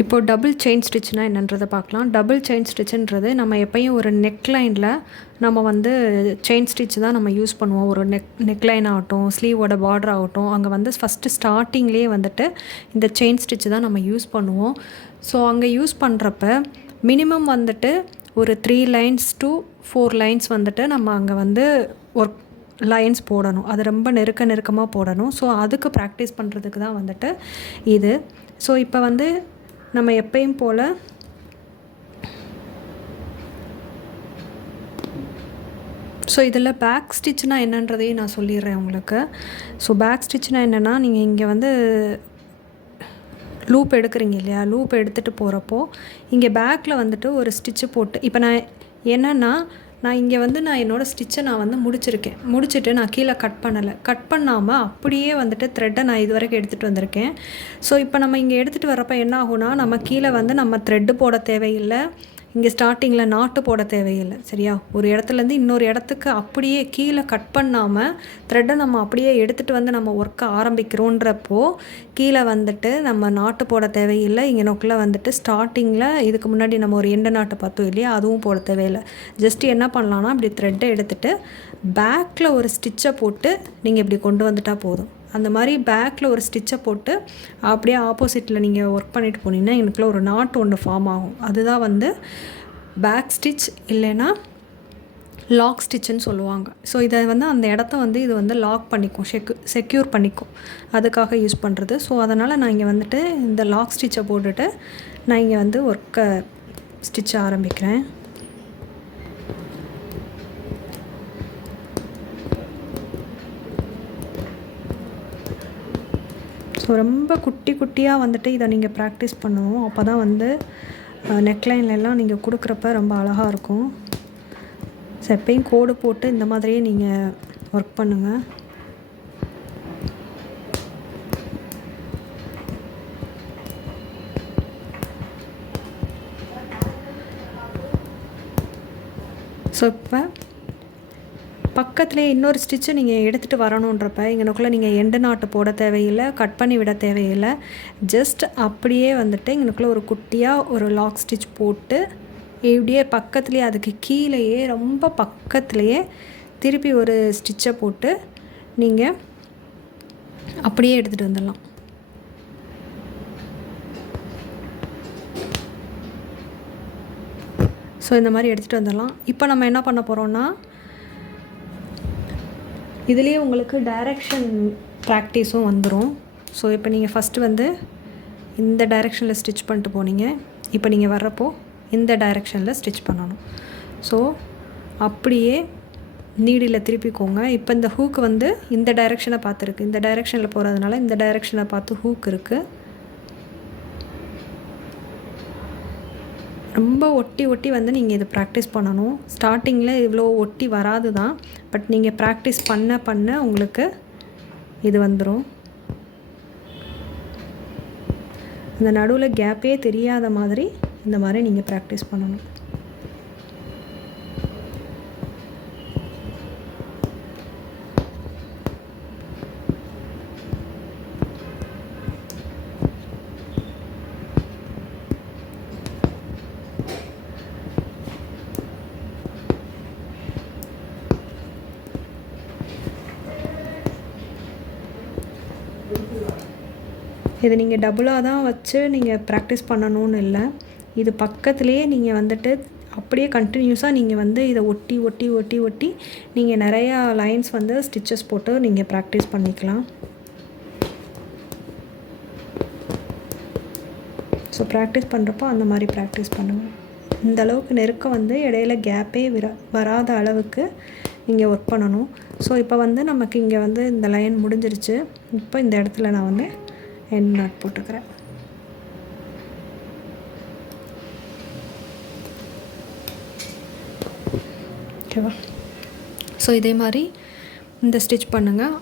இப்போ double chain ஸ்டிச்னா என்னன்றதை பார்க்கலாம். டபுள் செயின் ஸ்டிச்சுன்றது நம்ம எப்பயும் ஒரு நெக்லைனில் நம்ம வந்து செயின் ஸ்டிச் தான் நம்ம யூஸ் பண்ணுவோம். ஒரு நெக்லைன் ஆகட்டும், ஸ்லீவோட பார்டர் ஆகட்டும், அங்கே வந்து ஃபஸ்ட்டு ஸ்டார்டிங்லேயே வந்துட்டு இந்த செயின் ஸ்டிச் தான் நம்ம யூஸ் பண்ணுவோம். ஸோ அங்கே யூஸ் பண்ணுறப்ப மினிமம் வந்துட்டு ஒரு 3 லைன்ஸ் to 4 லைன்ஸ் வந்துட்டு நம்ம அங்கே வந்து ஒர்க் லைன்ஸ் போடணும். அது ரொம்ப நெருக்கமாக போடணும். ஸோ அதுக்கு ப்ராக்டிஸ் பண்ணுறதுக்கு தான் வந்துட்டு இது. ஸோ இப்போ வந்து நம்ம எப்பயும் போல் ஸோ இதில் பேக் ஸ்டிச்னால் என்னன்றதையும் நான் சொல்லிடுறேன் உங்களுக்கு. ஸோ பேக் ஸ்டிச்னால் என்னென்னா, நீங்கள் இங்கே வந்து லூப் எடுக்கிறீங்க இல்லையா, லூப் எடுத்துகிட்டு போகிறப்போ இங்கே பேக்கில் வந்துட்டு ஒரு ஸ்டிச்சு போட்டு, இப்போ நான் என்னென்னா நான் இங்கே வந்து நான் என்னோடய ஸ்டிச்சை நான் வந்து முடிச்சுட்டு நான் கீழே கட் பண்ணலை. கட் பண்ணாமல் அப்படியே வந்துட்டு த்ரெட்டை நான் இது வரைக்கும் எடுத்துகிட்டு வந்திருக்கேன். ஸோ இப்போ நம்ம இங்கே எடுத்துகிட்டு வரப்போ என்ன ஆகும்னா, நம்ம கீழே வந்து நம்ம த்ரெட்டு போட தேவையில்லை, இங்கே ஸ்டார்டிங்கில் நாட்டு போட தேவையில்லை. சரியா? ஒரு இடத்துலேருந்து இன்னொரு இடத்துக்கு அப்படியே கீழே கட் பண்ணாமல் த்ரெட்டை நம்ம அப்படியே எடுத்துகிட்டு வந்து நம்ம ஒர்க்கை ஆரம்பிக்கிறோன்றப்போ கீழே வந்துட்டு நம்ம நாட்டு போட தேவையில்லை. இங்கே நோக்கில் வந்துட்டு ஸ்டார்டிங்கில் இதுக்கு முன்னாடி நம்ம ஒரு எண்டு நாட்டு பார்த்தோம் இல்லையா, அதுவும் போட தேவையில்லை. ஜஸ்ட்டு என்ன பண்ணலான்னா, இப்படி த்ரெட்டை எடுத்துகிட்டு பேக்கில் ஒரு ஸ்டிச்சை போட்டு நீங்கள் இப்படி கொண்டு வந்துட்டால் போதும். அந்த மாதிரி பேக்கில் ஒரு ஸ்டிச்சை போட்டு அப்படியே ஆப்போசிட்டில் நீங்கள் ஒர்க் பண்ணிட்டு போனீங்கன்னா எனக்குள்ள ஒரு நாட் ஒன்று ஃபார்ம் ஆகும். அதுதான் வந்து பேக் ஸ்டிச், இல்லைன்னா லாக் ஸ்டிச்சுன்னு சொல்லுவாங்க. ஸோ இதை வந்து அந்த இடத்த வந்து இது வந்து லாக் பண்ணிக்கும், செக்யூர் பண்ணிக்கும், அதுக்காக யூஸ் பண்ணுறது. ஸோ அதனால் நான் இங்கே வந்துட்டு இந்த லாக் ஸ்டிச்சை போட்டுட்டு நான் இங்கே வந்து ஒர்க்கை ஸ்டிச் ஆரம்பிக்கிறேன். ஸோ ரொம்ப குட்டியாக வந்துட்டு இதை நீங்கள் ப்ராக்டிஸ் பண்ணணும். அப்போ தான் வந்து நெக்லைன்லலாம் நீங்கள் கொடுக்குறப்ப ரொம்ப அழகாக இருக்கும். ஸோ எப்பயும் கோடு போட்டு இந்த மாதிரியே நீங்கள் ஒர்க் பண்ணுங்கள். ஸோ இப்போ பக்கத்துலேயே இன்னொரு ஸ்டிச்சு நீங்கள் எடுத்துகிட்டு வரணுன்றப்ப இங்கனக்குள்ளே நீங்கள் எண்டு நாட்டு போட தேவையில்லை, கட் பண்ணி விட தேவையில்லை. ஜஸ்ட் அப்படியே வந்துட்டு இங்கனக்குள்ளே ஒரு குட்டியாக ஒரு லாக் ஸ்டிச் போட்டு இப்படியே பக்கத்துலேயே, அதுக்கு கீழேயே ரொம்ப பக்கத்துலேயே திருப்பி ஒரு ஸ்டிச்சை போட்டு நீங்கள் அப்படியே எடுத்துகிட்டு வந்துடலாம். ஸோ இந்த மாதிரி எடுத்துகிட்டு வந்துடலாம். இப்போ நம்ம என்ன பண்ண போகிறோன்னா, இதுலேயே உங்களுக்கு டைரெக்ஷன் ப்ராக்டிஸும் வந்துடும். ஸோ இப்போ நீங்கள் ஃபஸ்ட்டு வந்து இந்த டைரெக்ஷனில் ஸ்டிச் பண்ணிட்டு போனீங்க. இப்போ நீங்கள் வர்றப்போ இந்த டைரெக்ஷனில் ஸ்டிச் பண்ணணும். ஸோ அப்படியே நீடில் திருப்பிக்கோங்க. இப்போ இந்த ஹூக்கு வந்து இந்த டைரெக்ஷனை பார்த்துருக்கு, இந்த டைரெக்ஷனில் போகிறதுனால இந்த டைரெக்ஷனை பார்த்து ஹூக் இருக்குது. ரொம்ப ஒட்டி வந்து நீங்கள் இது ப்ராக்டிஸ் பண்ணணும். ஸ்டார்டிங்கில் இவ்வளோ ஒட்டி வராது தான், பட் நீங்கள் ப்ராக்டிஸ் பண்ண உங்களுக்கு இது வந்துடும். இந்த நடுவில் கேப்பே தெரியாத மாதிரி இந்த மாதிரி நீங்கள் ப்ராக்டிஸ் பண்ணணும். இது நீங்கள் டபுளாக தான் வச்சு நீங்கள் ப்ராக்டிஸ் பண்ணணும்னு இல்லை. இது பக்கத்துலேயே நீங்கள் வந்துட்டு அப்படியே கண்டினியூஸாக நீங்கள் வந்து இதை ஒட்டி நீங்கள் நிறையா லைன்ஸ் வந்து ஸ்டிச்சஸ் போட்டு நீங்கள் ப்ராக்டிஸ் பண்ணிக்கலாம். ஸோ ப்ராக்டிஸ் பண்ணுறப்போ அந்த மாதிரி ப்ராக்டிஸ் பண்ணுங்கள். இந்த அளவுக்கு நெருக்கம் வந்து இடையில கேப்பே வராத அளவுக்கு நீங்கள் ஒர்க் பண்ணணும். ஸோ இப்போ வந்து நமக்கு இங்கே வந்து இந்த லைன் முடிஞ்சிருச்சு. இப்போ இந்த இடத்துல நான் வந்து எண்ட் நாட் போட்டுக்கிறேன். ஓகேவா? ஸோ இதே மாதிரி இந்த ஸ்டிச் பண்ணுங்கள்.